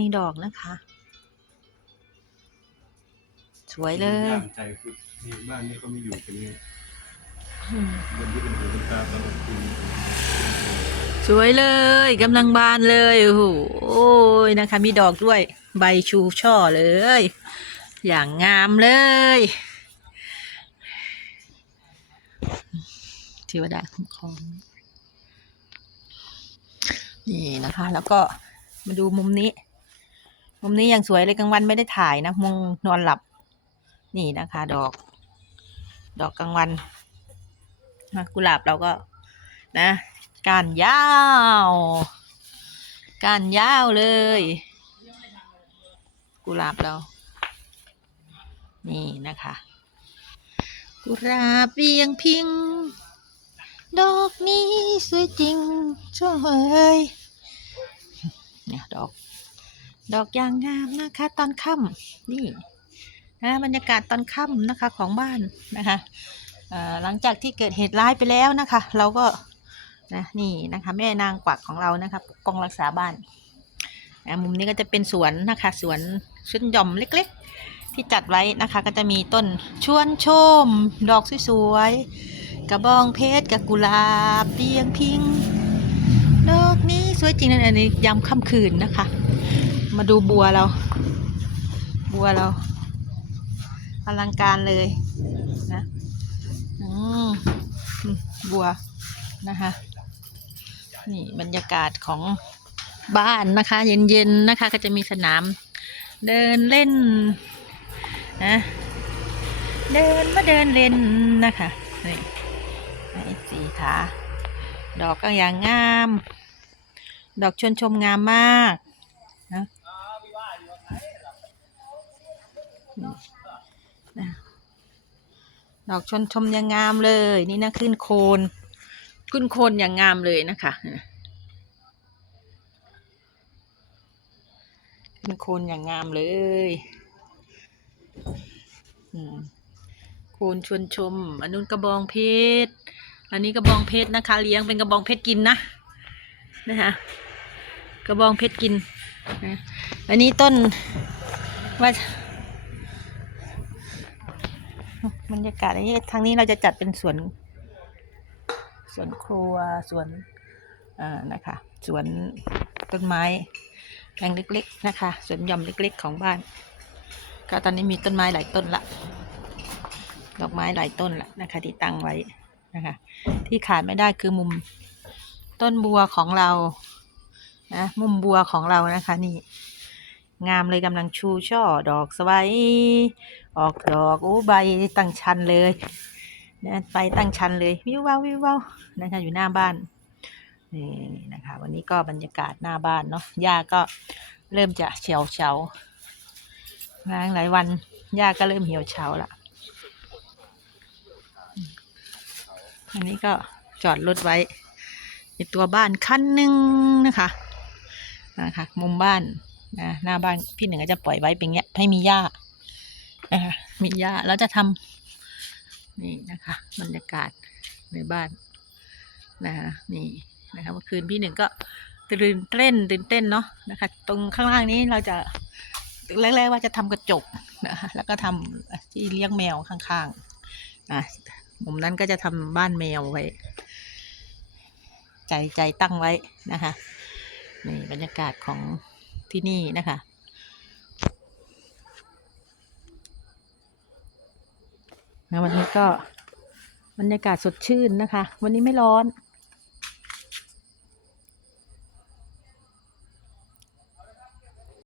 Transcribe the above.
มีดอกนะคะ สวยเลยตามใจคือนี่บ้านนี้ก็ไม่อยู่กันนี่อืมคนที่เป็นหูเป็นตาตลอดคุณสวยเลยกำลังบานเลยโอ้โหโอ้ยนะคะ มีดอกด้วย ใบชูช่อเลย อย่างงามเลยเทวดาคุ้มครองนี่นะคะ แล้วก็มาดูมุมนี้ มุมนี้ยังสวยเลยกลางวันไม่ได้ถ่ายนะมุงนอนหลับ นี่นะคะ ดอก ดอกกลางวันนะกุหลาบเราก็นะก้านยาวก้านยาวเลย กุหลาบเรา นี่นะคะ กุหลาบเวียงพิง ดอกนี้สวยจริงช่วยเนี่ยดอก ดอกยางงามนะคะ ตอนค่ำนี่นะบรรยากาศตอนค่ำนะคะของบ้านนะคะหลังจากที่เกิดเหตุร้ายไปแล้วนะคะ เราก็นะนี่นะคะ แม่นางกวักของเรานะคะปกป้องรักษาบ้านนะมุมนี้ก็จะเป็นสวนนะคะ สวนชุนหย่อมเล็ก ๆ ที่จัดไว้นะคะ ก็จะมีต้นชวนชม ดอกสวยๆกระบองเพชรกับกุหลาบเปียงพิงดอกนี้สวยจริงนะอันนี้ยามค่ำคืนนะคะ มาดูบัวเรา บัวเรา อลังการเลยนะอืมบัวนะคะ นี่บรรยากาศของบ้านนะคะ เย็นๆนะคะ ก็จะมีสนาม เดินเล่นนะเดินมาเดินเล่นนะคะนี่นี่สีขาดอกก็อย่างงาม ดอกชวนชมงามมากนะนี่นะ ดอกชนชมยังงามเลย นี่นะขึ้นโคนขึ้นโคนอย่างงามเลยนะคะขึ้นโคนอย่างงามเลยโคนชวนชม อันนู้นกระบองเพชรอันนี้กระบองเพชรนะคะ เลี้ยงเป็นกระบองเพชรกินนะนะคะกระบองเพชรกินอันนี้ต้นว่า บรรยากาศอันนี้ทางนี้เราจะจัดเป็นสวนสวนครัวสวนอ่านะคะสวนต้นไม้แปลงเล็ก ๆ นะคะสวนหย่อมเล็ก ๆ ของบ้าน ก็ตอนนี้มีต้นไม้หลายต้นละดอกไม้หลายต้นละนะคะ ที่ตั้งไว้นะคะ ที่ขาดไม่ได้คือมุมต้นบัวของเรานะมุมบัวของเรานะคะ นี่ งามเลยกำลังชูช่อดอกสไวยออกดอกโอ้ใบตั้งชันเลยนะไปตั้งชันเลยวิวว้าววิวว้าวนะคะอยู่หน้าบ้านนี่นะคะวันนี้ก็บรรยากาศหน้าบ้านเนาะหญ้าก็เริ่มจะเฉียวเฉาล้างหลายวันหญ้าก็เริ่มเหี่ยวเฉาละอันนี้ก็จอดรถไว้ในตัวบ้านคันหนึ่งนะคะนะคะมุมบ้าน นะหน้าบ้านพี่หนึ่งก็จะปล่อยไว้เป็นเงี้ยให้มีหญ้านะคะมีหญ้าแล้วจะทำนี่นะคะบรรยากาศในบ้านนะคะนี่นะคะเมื่อคืนพี่หนึ่งก็ตื่นเต้นตื่นเต้นเนาะนะคะ ตรงข้างล่างนี้เราจะแรกๆว่าจะทำกระจกนะคะแล้วก็ทำที่เลี้ยงแมวข้างๆอะมุมนั้นก็จะทำบ้านแมวไว้ ใจใจตั้งไว้นะคะนี่บรรยากาศของ ที่นี่นะคะ นะวันนี้ก็บรรยากาศสดชื่นนะคะ วันนี้ไม่ร้อน